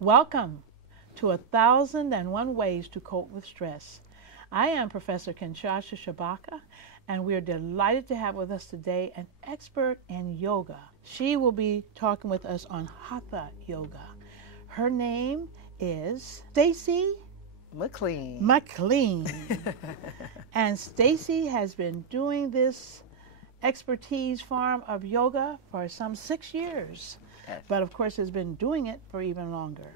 Welcome to 1001 Ways to Cope with Stress. I am Professor Kinshasha Shabaka, and we are delighted to have with us today an expert in yoga. She will be talking with us on Hatha Yoga. Her name is Stacy McLean. And Stacy has been doing this expertise form of yoga for some 6 years. Yes. But of course has been doing it for even longer.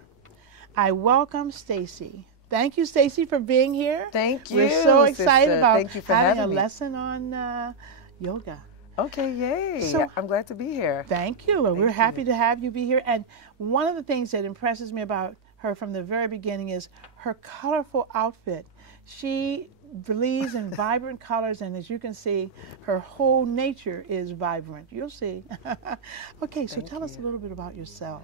I welcome Stacy. Thank you, Stacy, for being here. Thank you. We're so excited sister. about Thank you for having a having me. lesson on yoga. Okay, yay. So- I'm glad to be here. Thank you. We're happy to have you be here. And one of the things that impresses me about her from the very beginning is her colorful outfit. She believes in vibrant colors, and as you can see, her whole nature is vibrant. You'll see. Okay, so tell us a little bit about yourself.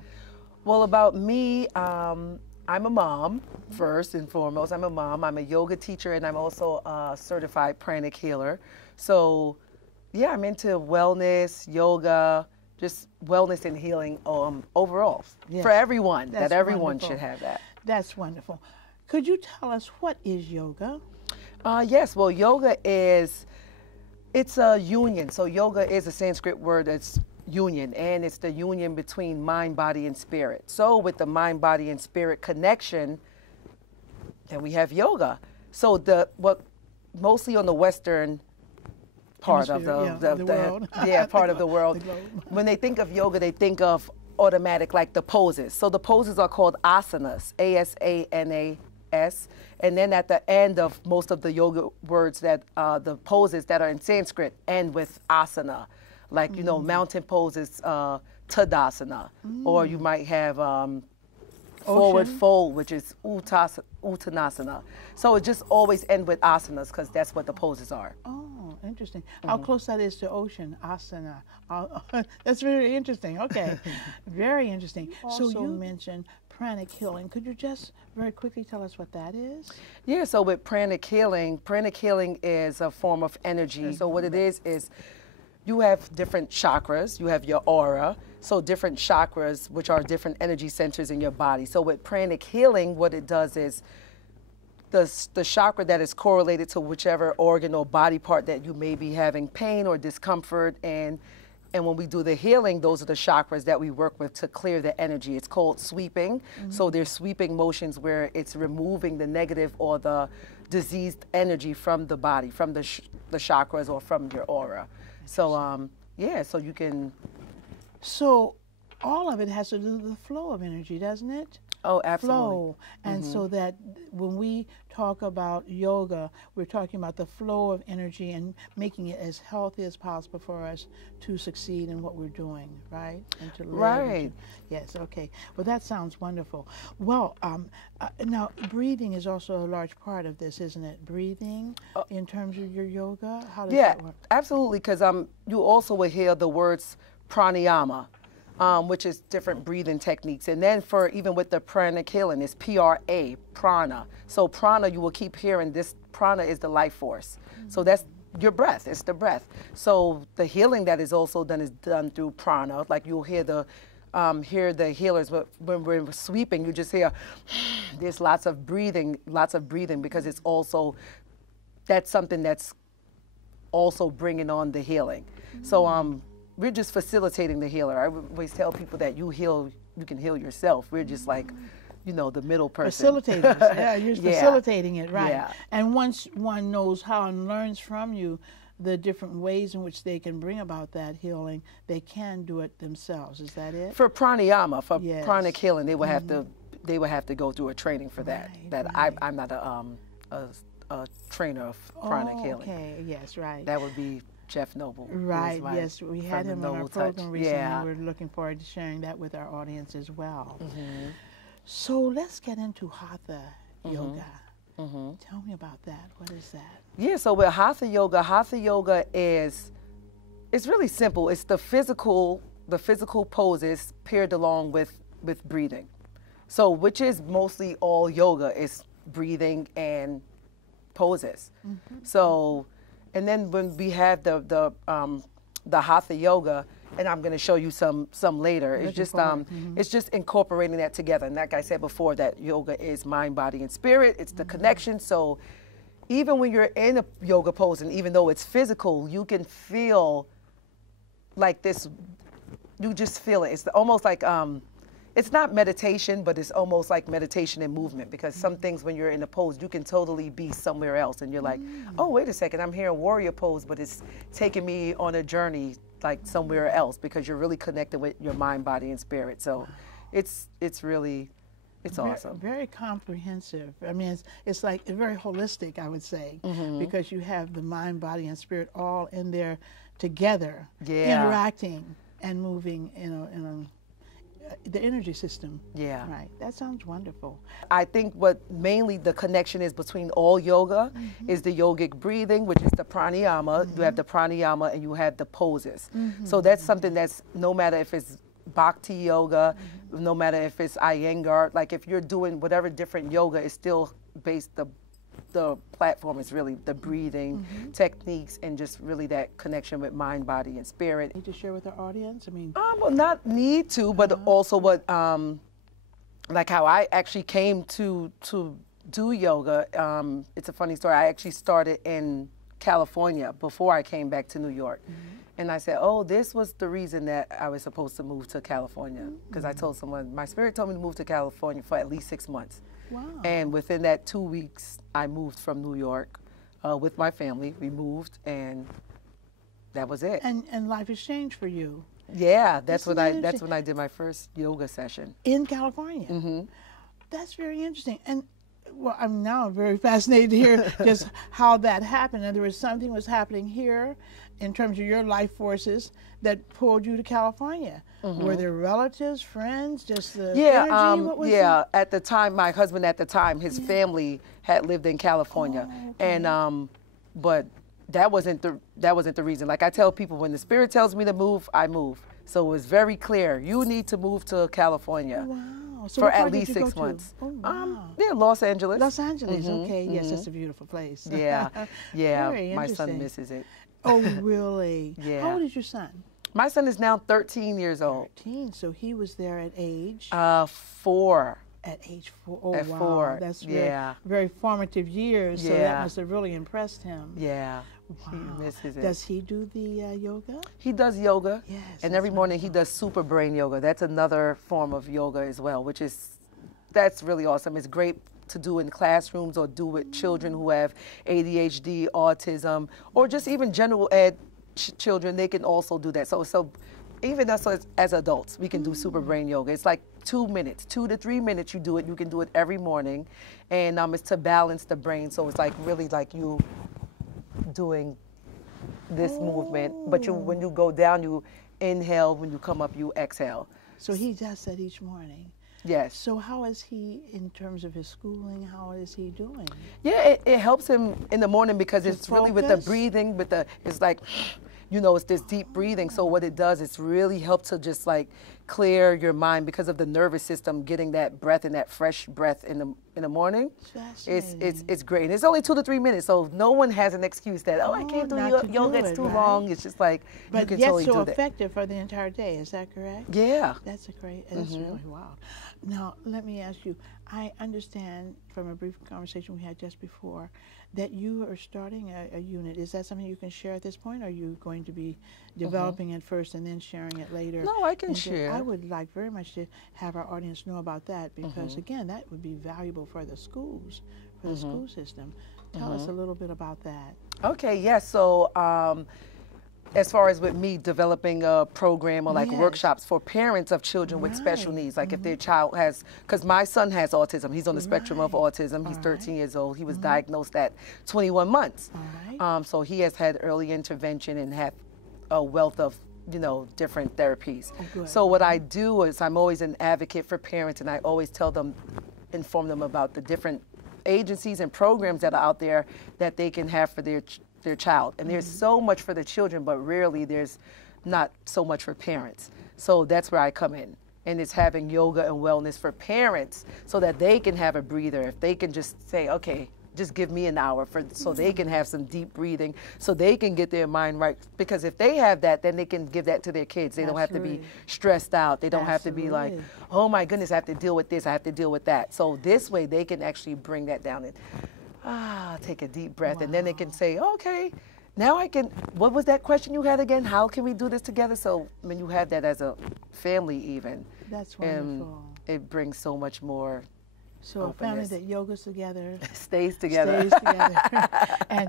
Well, about me, I'm a mom, first and foremost. I'm a mom. I'm a yoga teacher, and I'm also a certified pranic healer. So, yeah, I'm into wellness, yoga, just wellness and healing overall Yes. for everyone, That's that everyone wonderful. should have that. That's wonderful. Could you tell us what is yoga? Yes, well, yoga it's a union. So yoga is a Sanskrit word that's union, and it's the union between mind, body, and spirit. So with the mind, body, and spirit connection, then we have yoga. So what mostly on the Western part of Hemisphere, the world. part of the world. The globe. When they think of yoga, they think of automatic, like the poses. So the poses are called asanas, A-S-A-N-A-S. And then at the end of most of the yoga words that the poses that are in Sanskrit end with asana. Like, mountain poses, Tadasana. Or you might have forward Ocean. fold, which is Uttanasana. So it just always end with asanas because that's what the poses are. Oh, interesting. How close that is to ocean, asana. That's very interesting. Okay, very interesting. So you mentioned pranic healing. Could you just very quickly tell us what that is? Yeah, so with pranic healing is a form of energy. So what it is you have different chakras. You have your aura. So different chakras, which are different energy centers in your body. So with pranic healing, what it does is the chakra that is correlated to whichever organ or body part that you may be having pain or discomfort, and when we do the healing, those are the chakras that we work with to clear the energy. It's called sweeping. So there's sweeping motions where it's removing the negative or the diseased energy from the body, from the chakras or from your aura. So, so you can... So all of it has to do with the flow of energy, doesn't it? Oh, absolutely. Flow. And so that when we talk about yoga, we're talking about the flow of energy and making it as healthy as possible for us to succeed in what we're doing, right? And to live. Right. Yes, okay. Well, that sounds wonderful. Well, now breathing is also a large part of this, isn't it? Breathing in terms of your yoga? How does that work? Absolutely, because you also will hear the words pranayama. Which is different breathing techniques. And then even with the pranic healing, it's P-R-A, prana. So prana, you will keep hearing this, prana is the life force. So that's your breath, it's the breath. So the healing that is also done is done through prana. Like you'll hear the healers, but when we're sweeping, you just hear, there's lots of breathing because it's also, that's something that's also bringing on the healing. So, we're just facilitating the healer. I always tell people that you can heal yourself. We're just like, the middle person. Facilitators. Yeah, you're facilitating it, right. Yeah. And once one knows how and learns from you the different ways in which they can bring about that healing, they can do it themselves. Is that it? For pranayama, for Yes. pranic healing, they would have to go through a training for that. Right. I'm not a trainer of pranic healing. Okay, yes, right. That would be Jeff Noble. Right, yes, we had him on our Noble program Touch. recently. Yeah. We're looking forward to sharing that with our audience as well. So let's get into Hatha Yoga. Tell me about that. What is that? Yeah, so with Hatha Yoga it's really simple. It's the physical poses paired along with breathing. So which is mostly all yoga is breathing and poses. So, and then when we have the Hatha Yoga, and I'm going to show you some later. It's just incorporating that together. And like I said before, that yoga is mind, body, and spirit. It's the connection. So even when you're in a yoga pose, and even though it's physical, you can feel like this. You just feel it. It's almost like it's not meditation, but it's almost like meditation and movement, because some things when you're in a pose, you can totally be somewhere else. And you're like, oh, wait a second, I'm here in warrior pose, but it's taking me on a journey like somewhere else, because you're really connected with your mind, body, and spirit. So it's really, it's awesome. Very comprehensive. I mean, it's like very holistic, I would say, because you have the mind, body, and spirit all in there together, interacting and moving in the energy system. Yeah. Right. That sounds wonderful. I think what mainly the connection is between all yoga is the yogic breathing, which is the pranayama. You have the pranayama and you have the poses. So that's something that's, no matter if it's bhakti yoga, no matter if it's Iyengar, like if you're doing whatever different yoga, it's still based, the platform is really the breathing techniques and just really that connection with mind, body, and spirit. Need to share with our audience? I mean, well, not need to, but also what, like how I actually came to do yoga. It's a funny story. I actually started in California before I came back to New York. And I said, oh, this was the reason that I was supposed to move to California. Because I told someone, my spirit told me to move to California for at least 6 months. wow. And within that 2 weeks, I moved from New York with my family. We moved, and that was it. And life has changed for you. Yeah, that's when Isn't that I did my first yoga session. In California. That's very interesting. And well, I'm now very fascinated to hear just how that happened. In other words, something was happening here in terms of your life forces that pulled you to California. Were there relatives, friends, just the energy? What was it? At the time, my husband at the time, his family had lived in California, and but that wasn't the reason. Like I tell people, when the spirit tells me to move, I move. So it was very clear. You need to move to California. Wow. So for what part at did least you 6 go months. to? Oh, wow. Yeah, Los Angeles. Los Angeles, okay. Yes, it's a beautiful place. Yeah, yeah. Very My son interesting. misses it. Oh, really? Yeah. How old is your son? My son is now 13 years old. 13. So he was there at age? 4. At age 4. Oh, At wow. 4. That's Yeah. very formative years. So that Yeah. must have really impressed him. Yeah. Wow. He misses it. Does he do the yoga? He does yoga. Yes. And every morning he does super brain yoga. That's another form of yoga as well, that's really awesome. It's great to do in classrooms or do with children who have ADHD, autism, or just even general ed children. They can also do that. So even us as adults, we can do super brain yoga. It's like 2 minutes, 2 to 3 minutes you do it. You can do it every morning. And it's to balance the brain. So it's like really like you doing this movement. But when you go down, you inhale. When you come up, you exhale. So he does that each morning. Yes. So how is he in terms of his schooling? How is he doing? Yeah, it helps him in the morning because it's really with the focus? breathing, it's like, it's this deep breathing. So what it does, it's really helps to just like clear your mind because of the nervous system, getting that breath and that fresh breath in the morning. It's great. And it's only 2 to 3 minutes, so no one has an excuse that, I can't do yoga, it's too long. It's just like, but you can yet totally so do that. effective for the entire day, is that correct? Yeah. That's really wild. Now, let me ask you, I understand from a brief conversation we had just before that you are starting a unit. Is that something you can share at this point, or are you going to be developing it first and then sharing it later? No, I can share. I would like very much to have our audience know about that because, again, that would be valuable for the schools, for the school system. Tell us a little bit about that. Okay, yes. So as far as with me developing a program or like workshops for parents of children with special needs, like if their child has, because my son has autism, he's on the spectrum of autism, he's 13 years old, he was diagnosed at 21 months. So he has had early intervention and have a wealth of different therapies. So what I do is I'm always an advocate for parents, and I always inform them about the different agencies and programs that are out there that they can have for their child. And there's so much for the children, but rarely there's not so much for parents. So that's where I come in. And it's having yoga and wellness for parents so that they can have a breather. If they can just say, okay, just give me an hour so they can have some deep breathing, so they can get their mind right. Because if they have that, then they can give that to their kids. They don't have to be stressed out. They don't have to be like, oh my goodness, I have to deal with this, I have to deal with that. So this way they can actually bring that down and take a deep breath. And then they can say, okay, now I can, what was that question you had again? How can we do this together? So when you have that as a family even, that's wonderful. It brings so much more. So a family that yoga's together, stays together,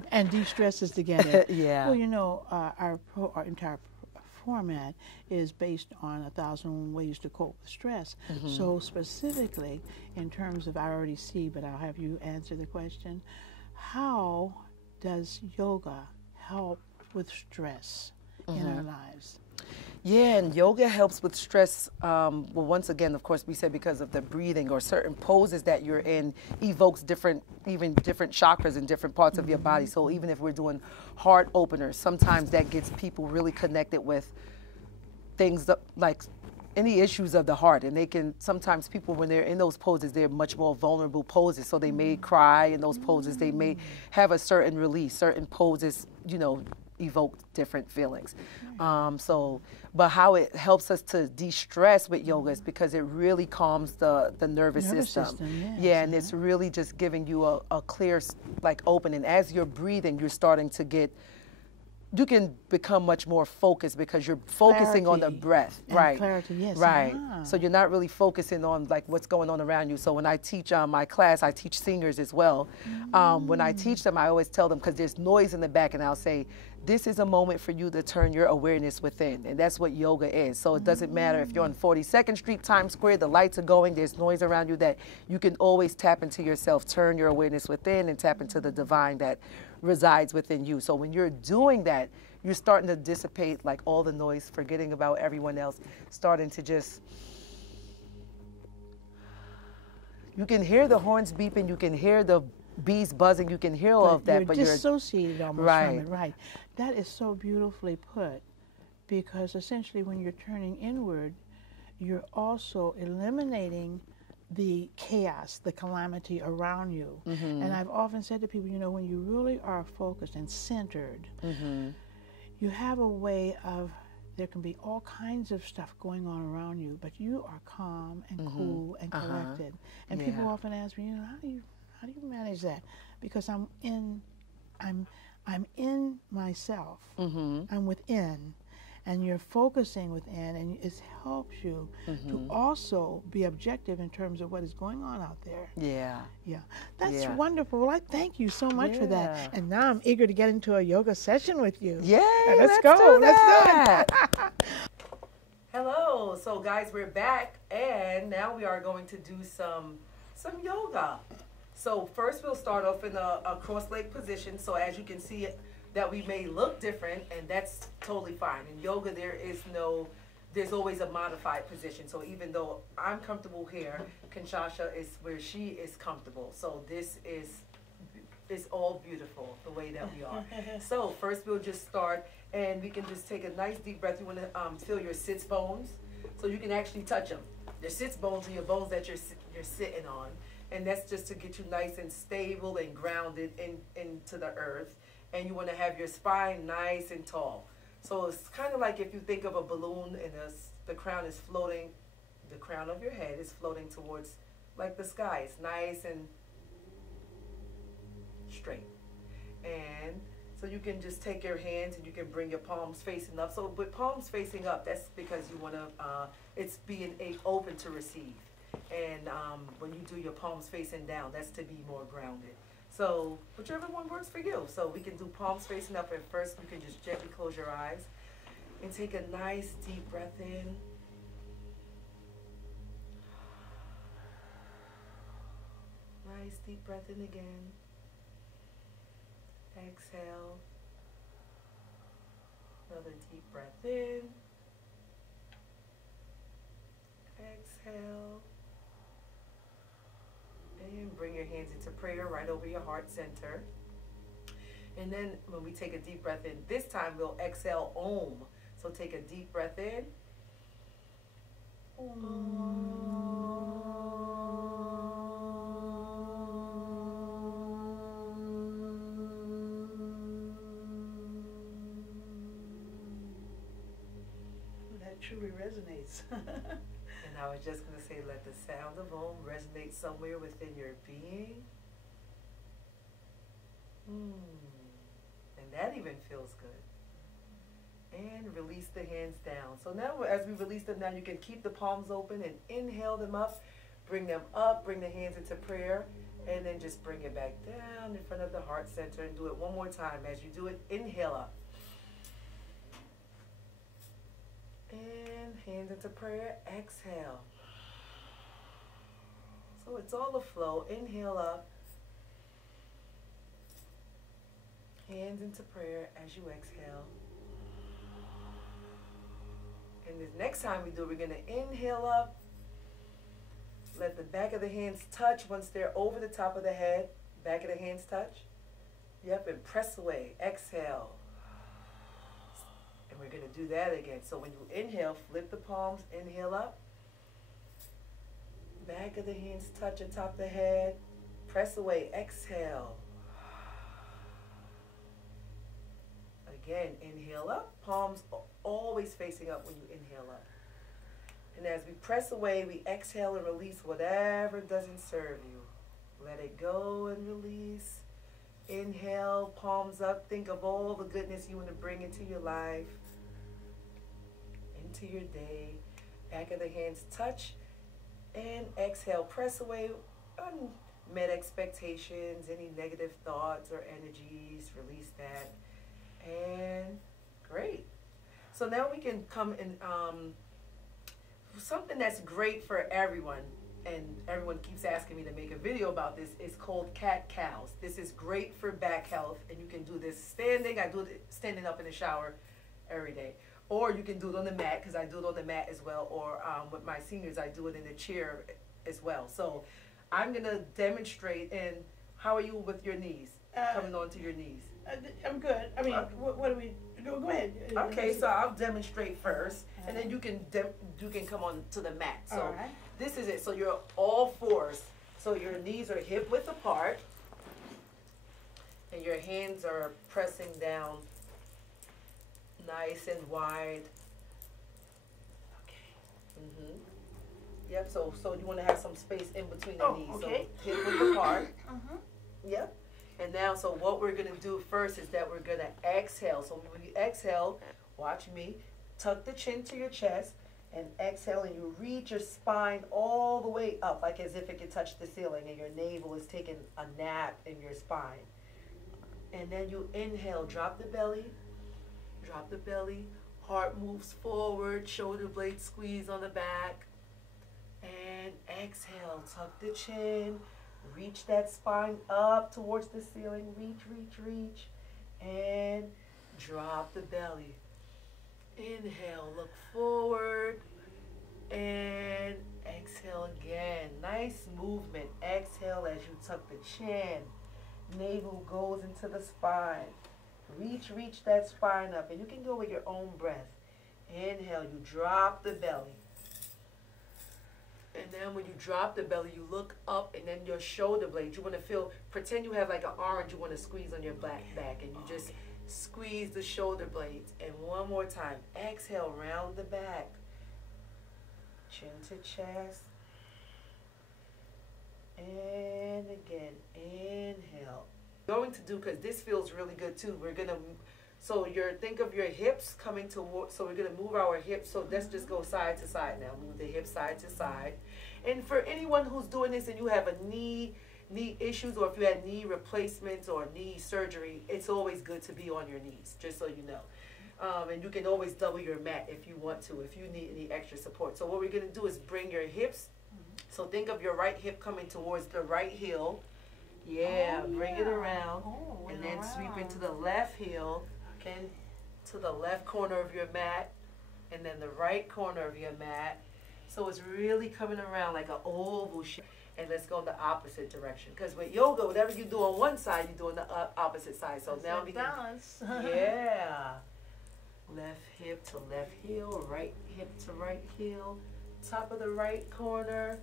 and de-stresses together. Yeah. Well, you know, our entire format is based on 1,000 ways to cope with stress. So specifically, in terms of, I already see, but I'll have you answer the question: how does yoga help with stress in our lives? Yeah, and yoga helps with stress. Well, once again, of course, we said because of the breathing or certain poses that you're in evokes different chakras in different parts of your body. So even if we're doing heart openers, sometimes that gets people really connected with things that, like any issues of the heart. And they can, sometimes people, when they're in those poses, they're much more vulnerable poses. So they may cry in those poses. They may have a certain release. Certain poses, you know, evoke different feelings. But how it helps us to de-stress with yoga is because it really calms the nervous system. Yes, yeah, and it's really just giving you a clear, like, opening. As you're breathing, you're starting to get, you can become much more focused because you're focusing on the breath. And clarity, yes. Right. So you're not really focusing on like what's going on around you. So when I teach my class, I teach singers as well. When I teach them, I always tell them, because there's noise in the back, and I'll say, this is a moment for you to turn your awareness within. And that's what yoga is. So it doesn't matter if you're on 42nd Street, Times Square, the lights are going, there's noise around you, that you can always tap into yourself, turn your awareness within, and tap into the divine that resides within you. So when you're doing that, you're starting to dissipate like all the noise, forgetting about everyone else, starting to just, you can hear the horns beeping, you can hear the bees buzzing, you can hear all of that, but you're dissociated almost from it. Right. That is so beautifully put, because essentially when you're turning inward, you're also eliminating the chaos, the calamity around you. And I've often said to people, you know, when you really are focused and centered, you have a way of, there can be all kinds of stuff going on around you, but you are calm and cool and collected. And people often ask me, you know, how do you manage that? Because I'm in myself. I'm within. And you're focusing within, and it helps you to also be objective in terms of what is going on out there. Yeah. That's wonderful. Well, I thank you so much for that. And now I'm eager to get into a yoga session with you. Yay, let's go. Let's do it. Hello. So guys, we're back, and now we are going to do some yoga. So first we'll start off in a cross-leg position. So as you can see, that we may look different, and that's totally fine. In yoga, there's always a modified position. So even though I'm comfortable here, Kinshasa is where she is comfortable. So this is all beautiful the way that we are. So first we'll just start, and we can just take a nice deep breath. You want to feel your sits bones, so you can actually touch them. Your sits bones are your bones that you're sitting on, and that's just to get you nice and stable and grounded into the earth. And you want to have your spine nice and tall. So it's kind of like if you think of a balloon and the crown is floating, the crown of your head is floating towards like the sky. It's nice and straight. And so you can just take your hands and you can bring your palms facing up. So with palms facing up, that's because you want to, it's being open to receive. And when you do your palms facing down, that's to be more grounded. So whichever one works for you. So we can do palms facing up, and first you can just gently close your eyes and take a nice deep breath in. Nice deep breath in again. Exhale. Another deep breath in. Exhale. And bring your hands into prayer right over your heart center. And then when we take a deep breath in, this time we'll exhale Om. So take a deep breath in. Om. truly resonates. And I was just going to say, let the sound of Om resonate somewhere within your being. And that even feels good. And release the hands down. So now as we release them down, you can keep the palms open and inhale them up. Bring them up, bring the hands into prayer, and then just bring it back down in front of the heart center and do it one more time. As you do it, inhale up. And hands into prayer, exhale. So it's all a flow. Inhale up. Hands into prayer as you exhale. And this next time we do, we're going to inhale up. Let the back of the hands touch once they're over the top of the head. Back of the hands touch. Yep, and press away. Exhale. And we're going to do that again. So when you inhale, flip the palms, inhale up. Back of the hands touch atop the head. Press away. Exhale. Again, inhale up. Palms always facing up when you inhale up. And as we press away, we exhale and release whatever doesn't serve you. Let it go and release. Inhale, palms up. Think of all the goodness you want to bring into your life, into your day. Back of the hands touch. And exhale, press away unmet expectations, any negative thoughts or energies. Release that. And great. So now we can come and something that's great for everyone, and everyone keeps asking me to make a video about this, is called cat cows. This is great for back health, and you can do this standing. I do it standing up in the shower every day. Or you can do it on the mat, because I do it on the mat as well. Or with my seniors, I do it in the chair as well. So I'm going to demonstrate. And how are you with your knees? Coming onto your knees? I'm good. I mean, what do we... Go ahead. Okay, so I'll demonstrate first, and then you can come on to the mat. So this is it. So you're all fours. So your knees are hip width apart, and your hands are pressing down nice and wide. Okay. Yep. So you want to have some space in between the knees. Okay. So hip width apart. Yep. And now, so what we're going to do first is that we're going to exhale. So when you exhale, watch me, tuck the chin to your chest, and exhale, and you reach your spine all the way up, like as if it could touch the ceiling, and your navel is taking a nap in your spine. And then you inhale, drop the belly, heart moves forward, shoulder blades squeeze on the back, and exhale, tuck the chin, reach that spine up towards the ceiling. Reach. And drop the belly. Inhale, look forward. And exhale again. Nice movement. Exhale as you tuck the chin. Navel goes into the spine. Reach that spine up. And you can go with your own breath. Inhale, you drop the belly. And then when you drop the belly, you look up, and then your shoulder blades, you want to pretend you have like an orange you want to squeeze on your back, and you just squeeze the shoulder blades. And one more time, exhale, round the back, chin to chest, and again, inhale. Going to do, because this feels really good too, we're going to, so think of your hips coming toward, so we're going to move our hips, so let's just go side to side now, move the hips side to side. And for anyone who's doing this and you have a knee issues, or if you had knee replacements or knee surgery, it's always good to be on your knees, just so you know. And you can always double your mat if you want to, if you need any extra support. So what we're going to do is bring your hips, so think of your right hip coming towards the right heel. Bring it around, and then sweep into the left heel, and to the left corner of your mat, and then the right corner of your mat. So it's really coming around like an oval shape. And let's go in the opposite direction. Because with yoga, whatever you do on one side, you do on the opposite side. So now we can balance. Left hip to left heel, right hip to right heel, top of the right corner,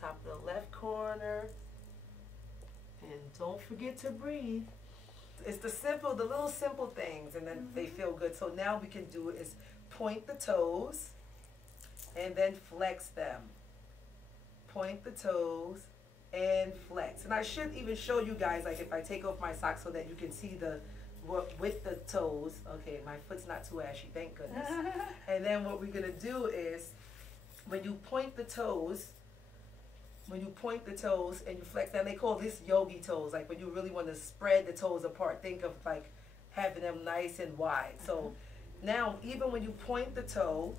top of the left corner. And don't forget to breathe. It's the little simple things, and then they feel good. So now we can do is point the toes. and then flex them. Point the toes and flex. And I should even show you guys, like if I take off my socks so that you can see the what with the toes. Okay, my foot's not too ashy, thank goodness. And then what we're gonna do is when you point the toes, and you flex down, they call this yogi toes. Like when you really want to spread the toes apart, think of like having them nice and wide. So now even when you point the toe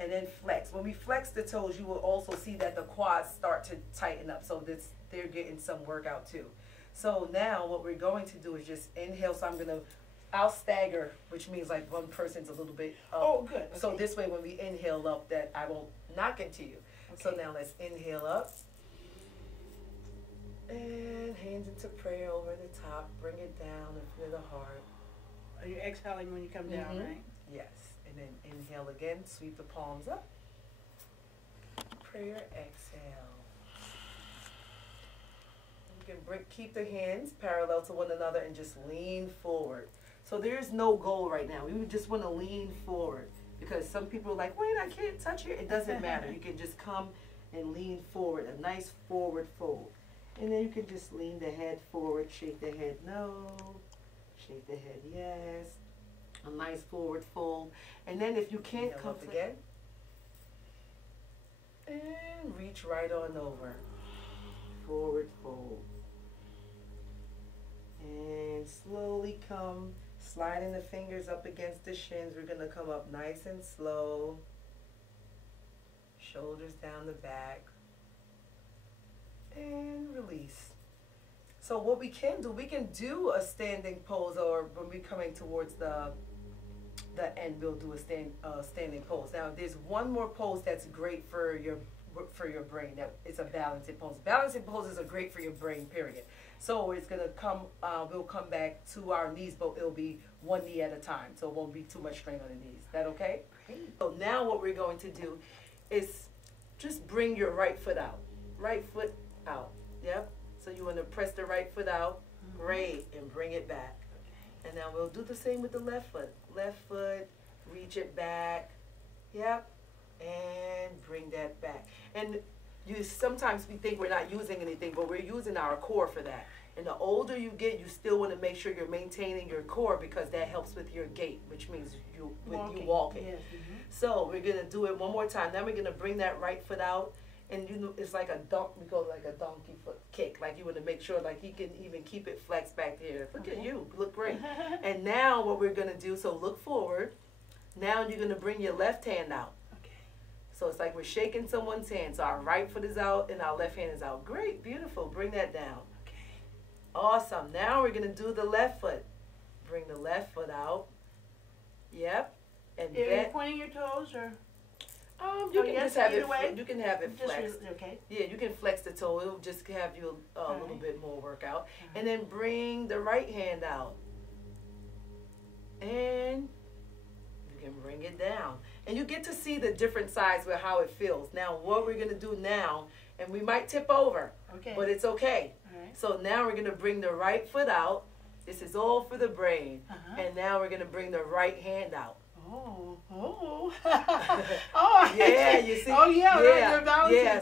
and then flex, when we flex the toes, you will also see that the quads start to tighten up. So they're getting some workout too. So now what we're going to do is just inhale. So I'll stagger, which means like one person's a little bit up. Oh, good. Okay. So this way when we inhale up, that I won't knock into you. Okay. So now let's inhale up. And hands into prayer over the top. Bring it down into the heart. Are you exhaling when you come down, right? Yes. And then inhale again. Sweep the palms up. Prayer, exhale. You can keep the hands parallel to one another and just lean forward. So there's no goal right now. We just want to lean forward because some people are like, wait, I can't touch it. It doesn't matter. You can just come and lean forward, a nice forward fold. And then you can just lean the head forward, shake the head no, shake the head yes, a nice forward fold. And then if you can't come up again, and reach right on over, forward fold. And slowly come, sliding the fingers up against the shins. We're going to come up nice and slow, shoulders down the back. And release. So what we can do a standing pose, or when we're coming towards the end, we'll do a standing pose. Now there's one more pose that's great for your brain. That is a balancing pose. Balancing poses are great for your brain, period. So it's gonna come. We'll come back to our knees, but it'll be one knee at a time, so it won't be too much strain on the knees. Is that okay? Great. So now what we're going to do is just bring your right foot out. Right foot out. Yep. So you want to press the right foot out. Great. And bring it back. And now we'll do the same with the left foot. Left foot, reach it back. Yep. And bring that back. And sometimes we think we're not using anything, but we're using our core for that. And the older you get, you still want to make sure you're maintaining your core because that helps with your gait, which means you walking. Yes. So we're going to do it one more time. Then we're going to bring that right foot out. And you know, it's like we call it like a donkey foot kick. Like you want to make sure like he can even keep it flexed back there. Look at you, look great. And now what we're gonna do, so look forward. Now you're gonna bring your left hand out. Okay. So it's like we're shaking someone's hand. So our right foot is out and our left hand is out. Great, beautiful. Bring that down. Okay. Awesome. Now we're gonna do the left foot. Bring the left foot out. Yep. And are you pointing your toes or? You can just have it. You can have it flexed. Okay. Yeah, you can flex the toe. It'll just have you a little bit more workout. And then bring the right hand out, and you can bring it down. And you get to see the different sides with how it feels. Now, what we're gonna do now, and we might tip over, but it's okay. All right. So now we're gonna bring the right foot out. This is all for the brain. And now we're gonna bring the right hand out. Oh. Yeah, you see. Oh yeah.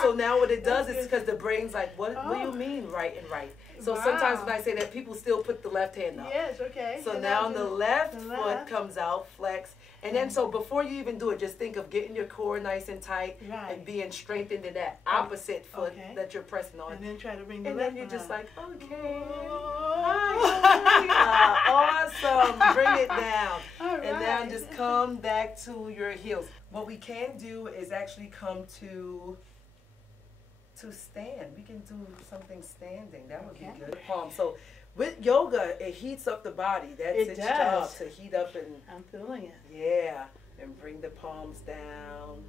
So now what it does is because the brain's like, what do you mean right and right? So sometimes when I say that, people still put the left hand up. Yes, okay. So now the left foot comes out, flex. And then so before you even do it, just think of getting your core nice and tight and being strengthened in that opposite foot that you're pressing on. And then try to bring the left left And then you're just out. like, okay. Awesome. Bring it down. And now just come back to your heels. What we can do is actually come to stand. We can do something standing. That would be good. Palm. So with yoga, it heats up the body. That's its job, to heat up and... I'm feeling it. Yeah. And bring the palms down.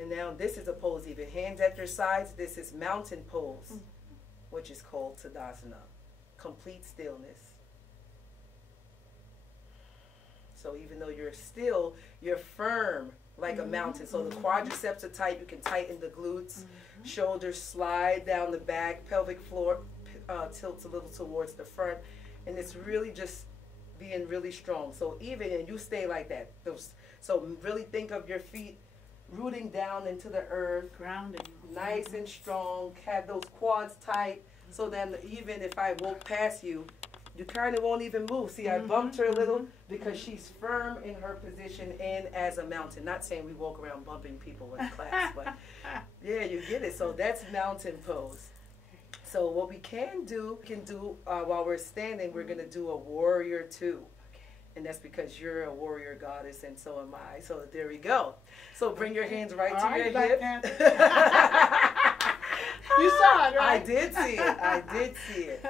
And now this is a pose even. Hands at your sides. This is mountain pose, which is called Tadasana. Complete stillness. So even though you're still, you're firm like a mountain. So the quadriceps are tight. You can tighten the glutes. Shoulders slide down the back. Pelvic floor tilts a little towards the front. And it's really just being really strong. So even, and you stay like that. So really think of your feet rooting down into the earth, Grounding. nice and strong. Have those quads tight, so then even if I walk past you, you kind of won't even move. See, I bumped her a little because she's firm in her position and as a mountain. Not saying we walk around bumping people in class, but yeah, you get it. So that's mountain pose. So what we can do while we're standing, we're going to do a warrior two. And that's because you're a warrior goddess and so am I. So there we go. So bring your hands right to your hip. You saw it, right? I did see it. I did see it.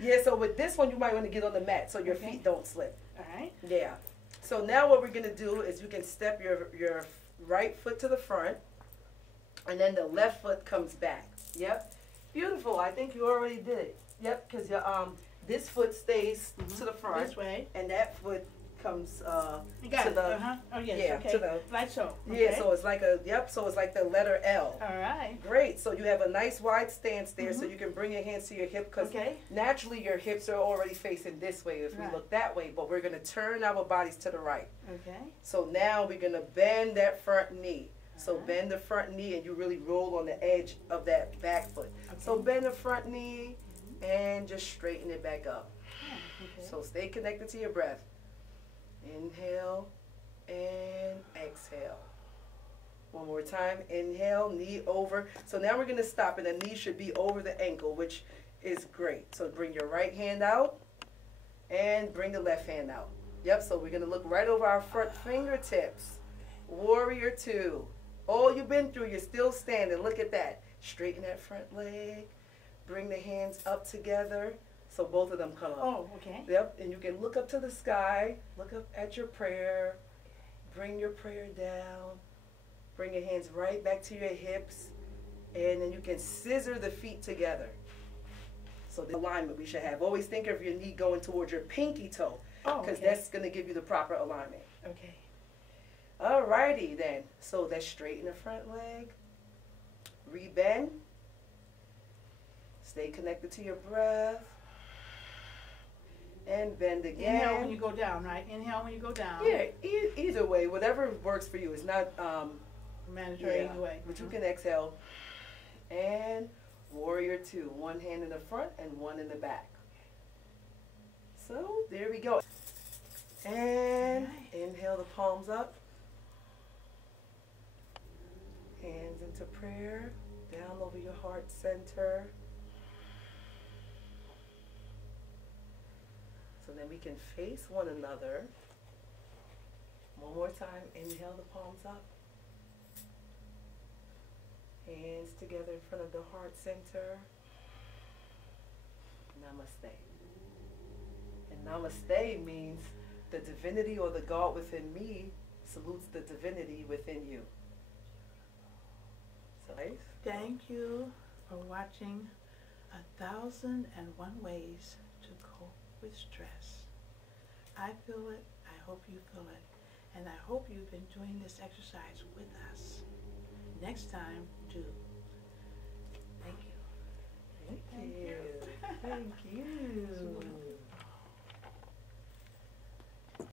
Yeah, so with this one, you might want to get on the mat so your feet don't slip. All right. Yeah. So now what we're going to do is you can step your right foot to the front, and then the left foot comes back. Yep. Beautiful. I think you already did it. Yep, because this foot stays to the front. This way. And that foot comes You got to it. the Oh, yes. yeah, Okay. to the Like so. yeah, Okay. so it's like so it's like the letter L. All right. Great. So you have a nice wide stance there, so you can bring your hands to your hip because Okay. naturally your hips are already facing this way if we Right. look that way, but we're going to turn our bodies to the right. Okay. So now we're going to bend that front knee. So bend the front knee and you really roll on the edge of that back foot. So bend the front knee and just straighten it back up. Okay. So stay connected to your breath. Inhale and exhale. One more time. Inhale, knee over. So now we're going to stop and the knee should be over the ankle, which is great. So bring your right hand out and bring the left hand out. Yep, so we're going to look right over our front fingertips. Warrior two. All you've been through, you're still standing. Look at that. Straighten that front leg. Bring the hands up together. So both of them come up. Oh, okay. Yep, and you can look up to the sky. Look up at your prayer. Bring your prayer down. Bring your hands right back to your hips. And then you can scissor the feet together. So the alignment we should have. Always think of your knee going towards your pinky toe. Oh, Because okay. that's going to give you the proper alignment. Okay. Alrighty then. So let's straighten the front leg. Rebend. Stay connected to your breath. And bend again. Inhale when you go down, right? Inhale when you go down. Yeah, either way, whatever works for you. It's not Mandatory yeah, either way. but you can exhale. And warrior two. One hand in the front and one in the back. So there we go. And inhale the palms up. Hands into prayer. Down over your heart center. So then we can face one another. One more time. Inhale the palms up. Hands together in front of the heart center. Namaste. And namaste means the divinity or the God within me salutes the divinity within you. So, Thank you for watching 1,001 Ways to Cope with Stress. I feel it. I hope you feel it. And I hope you've been doing this exercise with us. Next time, do. Thank you. Thank you. Thank you.